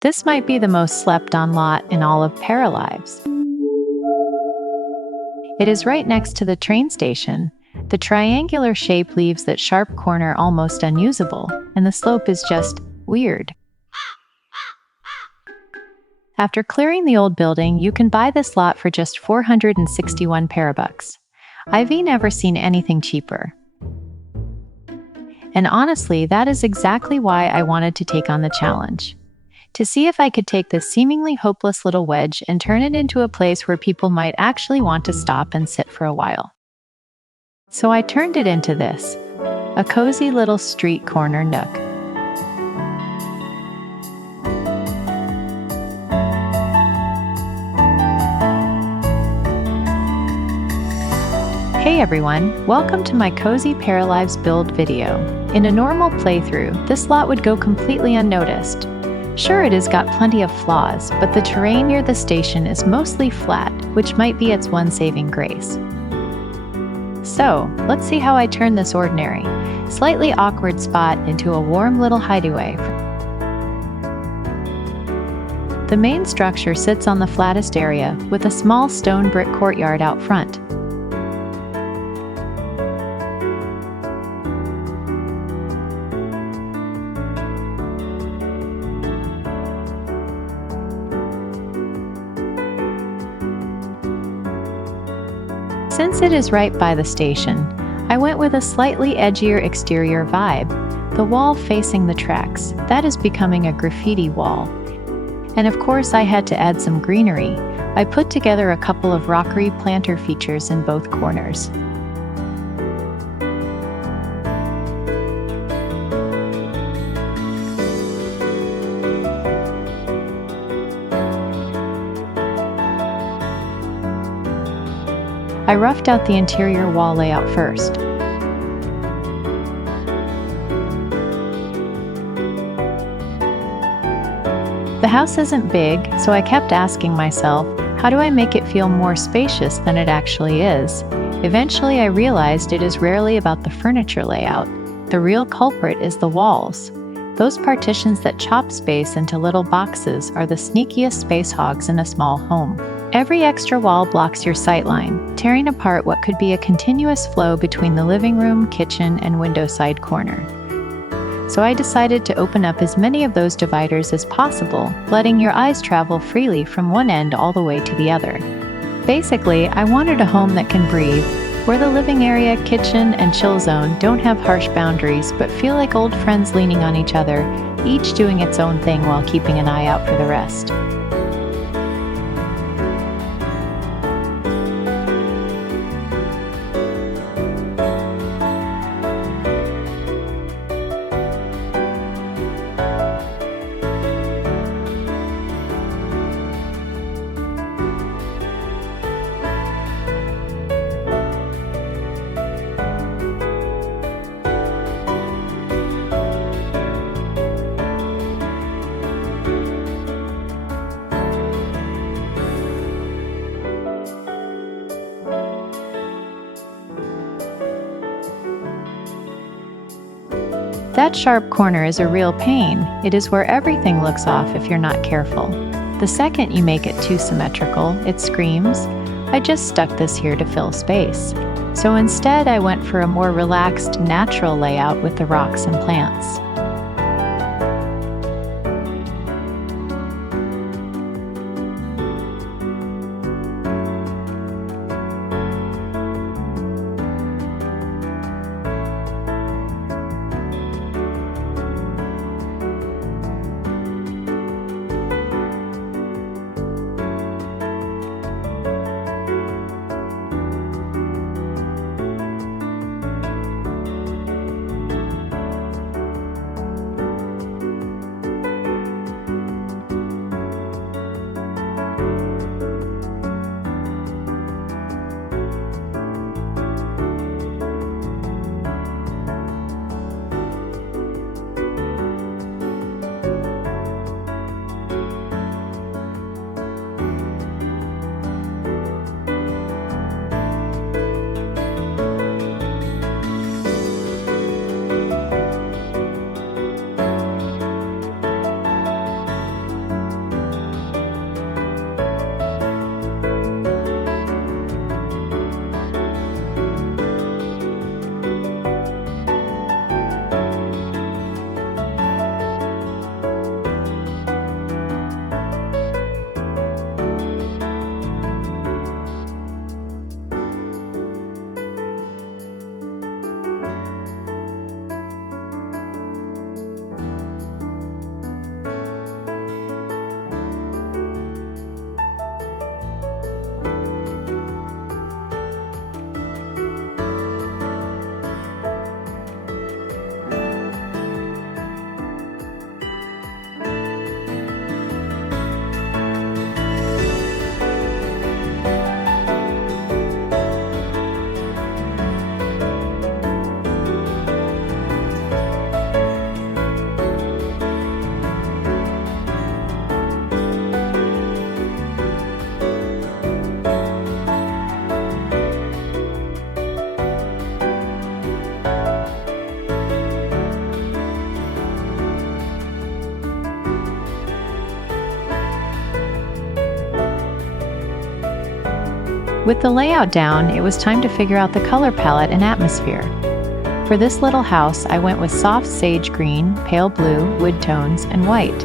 This might be the most slept-on lot in all of Paralives. It is right next to the train station. The triangular shape leaves that sharp corner almost unusable, and the slope is just weird. After clearing the old building, you can buy this lot for just 461 Parabucks. I've never seen anything cheaper. And honestly, that is exactly why I wanted to take on the challenge. To see if I could take this seemingly hopeless little wedge and turn it into a place where people might actually want to stop and sit for a while. So I turned it into this, a cozy little street corner nook. Hey everyone, welcome to my Cozy Paralives Build video. In a normal playthrough, this lot would go completely unnoticed. Sure, it has got plenty of flaws, but the terrain near the station is mostly flat, which might be its one saving grace. So, let's see how I turn this ordinary, slightly awkward spot into a warm little hideaway. The main structure sits on the flattest area, with a small stone brick courtyard out front. Since it is right by the station, I went with a slightly edgier exterior vibe, the wall facing the tracks. That is becoming a graffiti wall. And of course I had to add some greenery. I put together a couple of rockery planter features in both corners. I roughed out the interior wall layout first. The house isn't big, so I kept asking myself, how do I make it feel more spacious than it actually is? Eventually I realized it is rarely about the furniture layout. The real culprit is the walls. Those partitions that chop space into little boxes are the sneakiest space hogs in a small home. Every extra wall blocks your sightline, tearing apart what could be a continuous flow between the living room, kitchen, and window side corner. So I decided to open up as many of those dividers as possible, letting your eyes travel freely from one end all the way to the other. Basically, I wanted a home that can breathe, where the living area, kitchen, and chill zone don't have harsh boundaries but feel like old friends leaning on each other, each doing its own thing while keeping an eye out for the rest. That sharp corner is a real pain. It is where everything looks off if you're not careful. The second you make it too symmetrical, it screams. I just stuck this here to fill space. So instead I went for a more relaxed, natural layout with the rocks and plants. With the layout down, it was time to figure out the color palette and atmosphere. For this little house, I went with soft sage green, pale blue, wood tones, and white.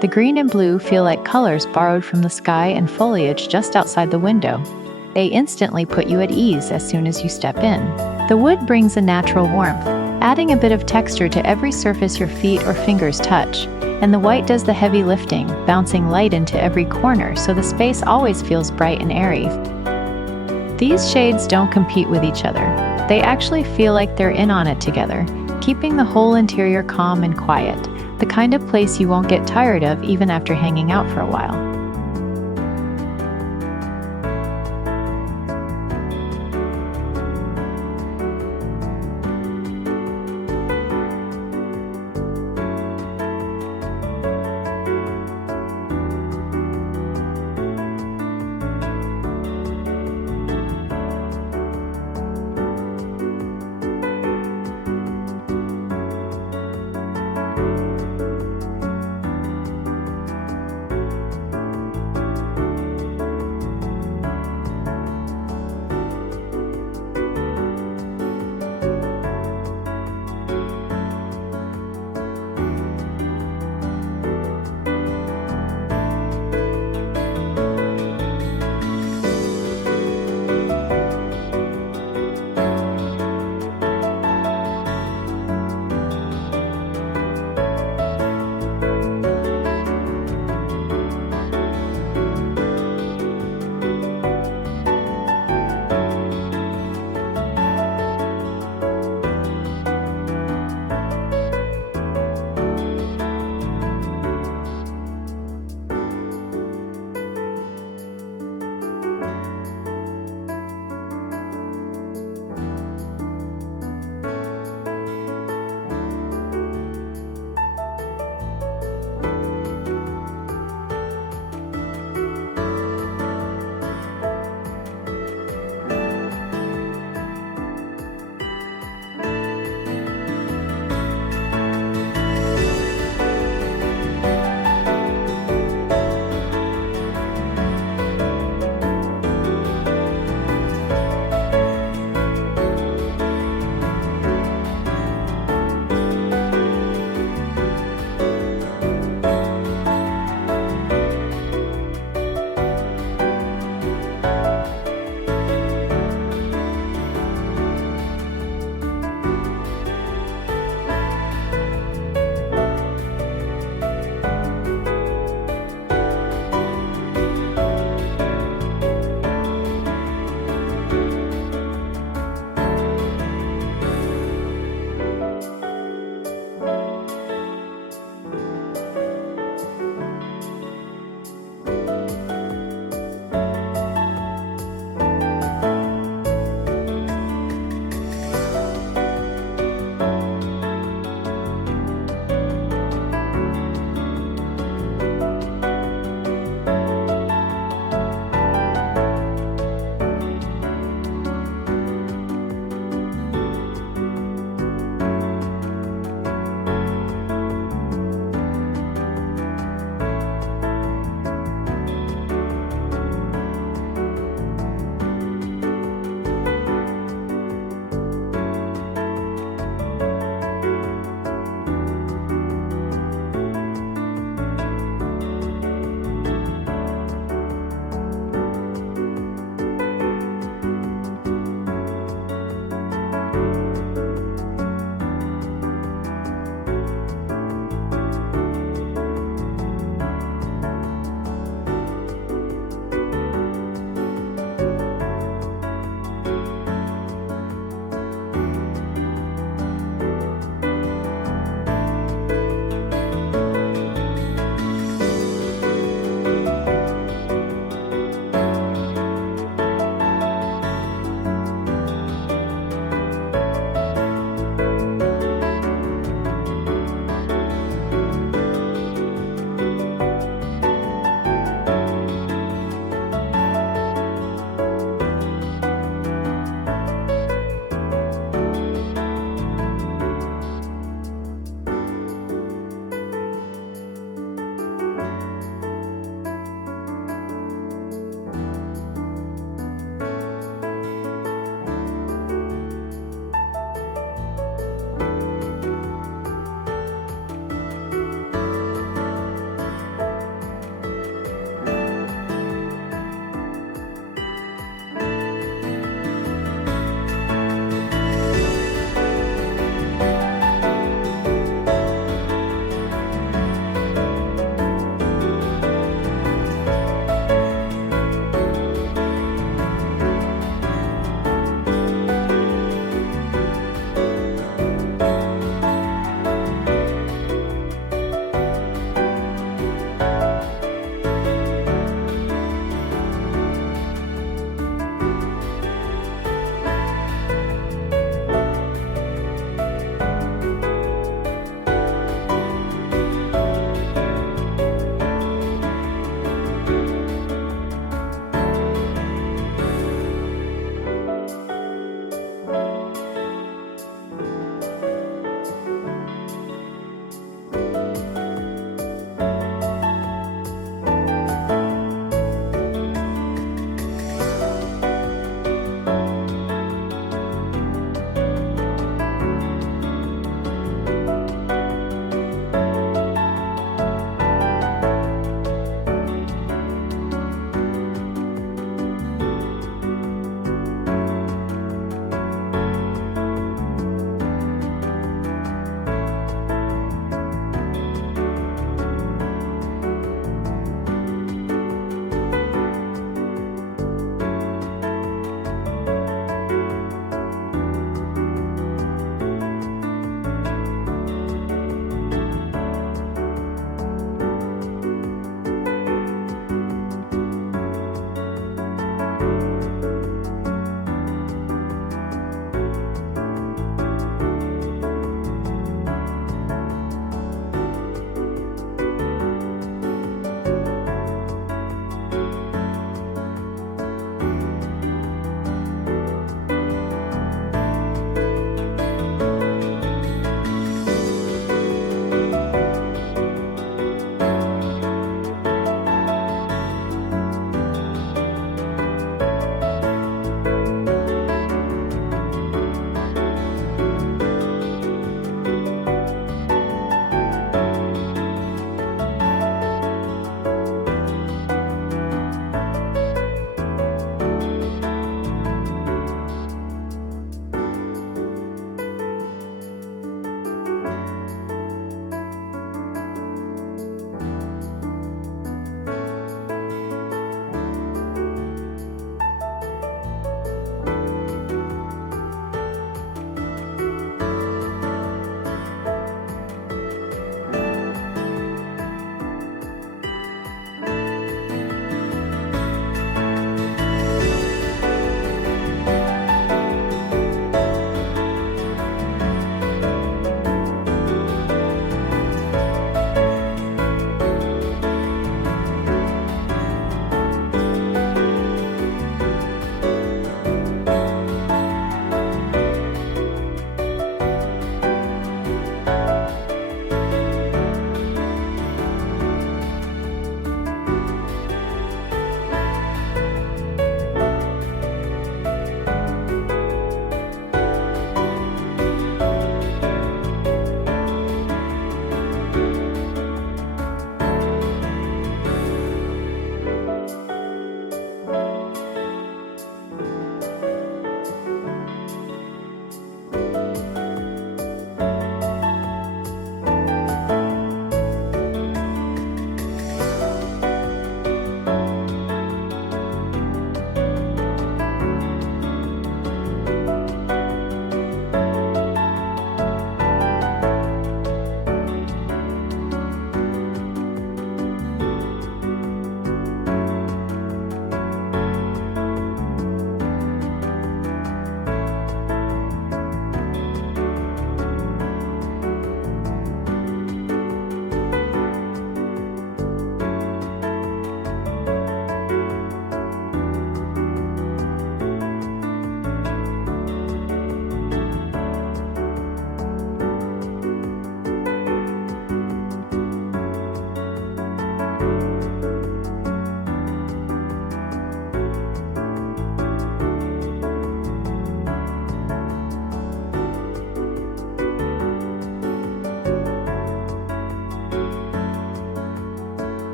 The green and blue feel like colors borrowed from the sky and foliage just outside the window. They instantly put you at ease as soon as you step in. The wood brings a natural warmth, adding a bit of texture to every surface your feet or fingers touch, and the white does the heavy lifting, bouncing light into every corner so the space always feels bright and airy. These shades don't compete with each other. They actually feel like they're in on it together, keeping the whole interior calm and quiet, the kind of place you won't get tired of even after hanging out for a while.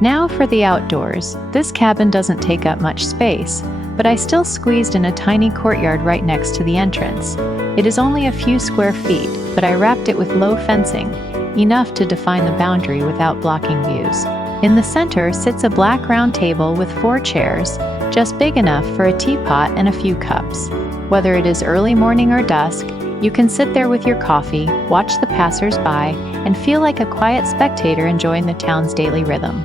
Now for the outdoors. This cabin doesn't take up much space, but I still squeezed in a tiny courtyard right next to the entrance. It is only a few square feet, but I wrapped it with low fencing, enough to define the boundary without blocking views. In the center sits a black round table with 4 chairs, just big enough for a teapot and a few cups. Whether it is early morning or dusk, you can sit there with your coffee, watch the passers-by, and feel like a quiet spectator enjoying the town's daily rhythm.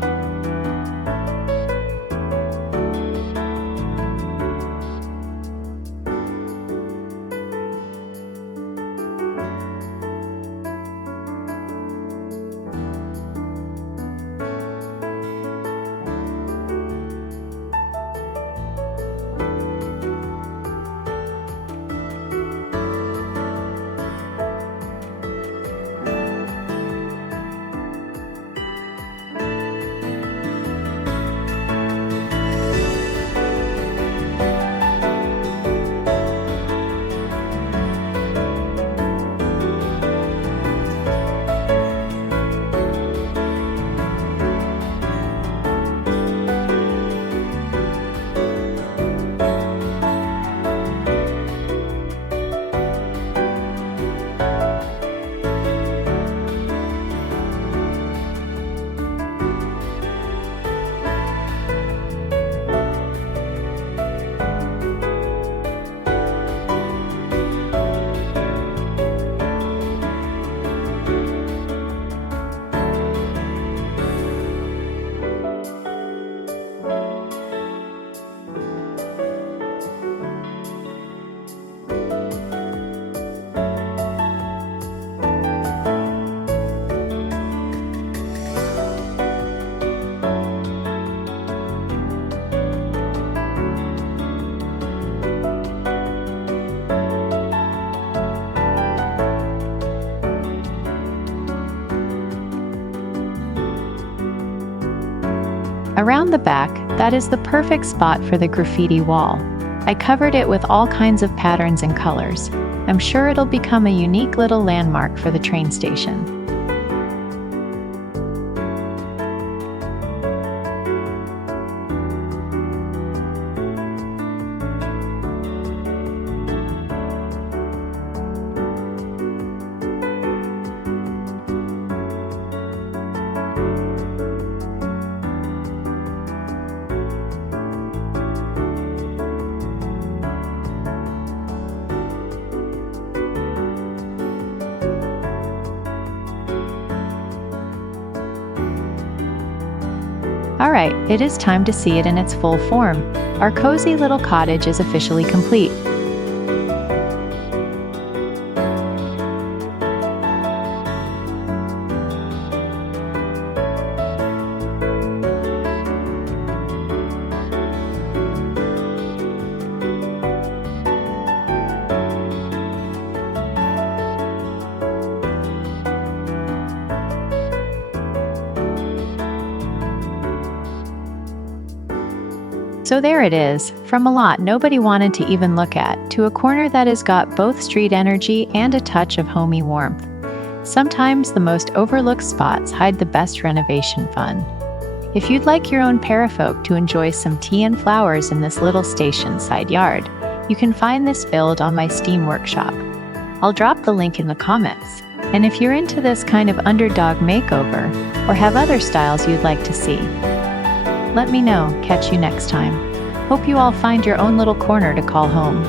Around the back, that is the perfect spot for the graffiti wall. I covered it with all kinds of patterns and colors. I'm sure it'll become a unique little landmark for the train station. Alright, it is time to see it in its full form. Our cozy little cottage is officially complete. So there it is, from a lot nobody wanted to even look at, to a corner that has got both street energy and a touch of homey warmth. Sometimes the most overlooked spots hide the best renovation fun. If you'd like your own parafolk to enjoy some tea and flowers in this little station side yard, you can find this build on my Steam workshop. I'll drop the link in the comments. And if you're into this kind of underdog makeover, or have other styles you'd like to see, let me know. Catch you next time. Hope you all find your own little corner to call home.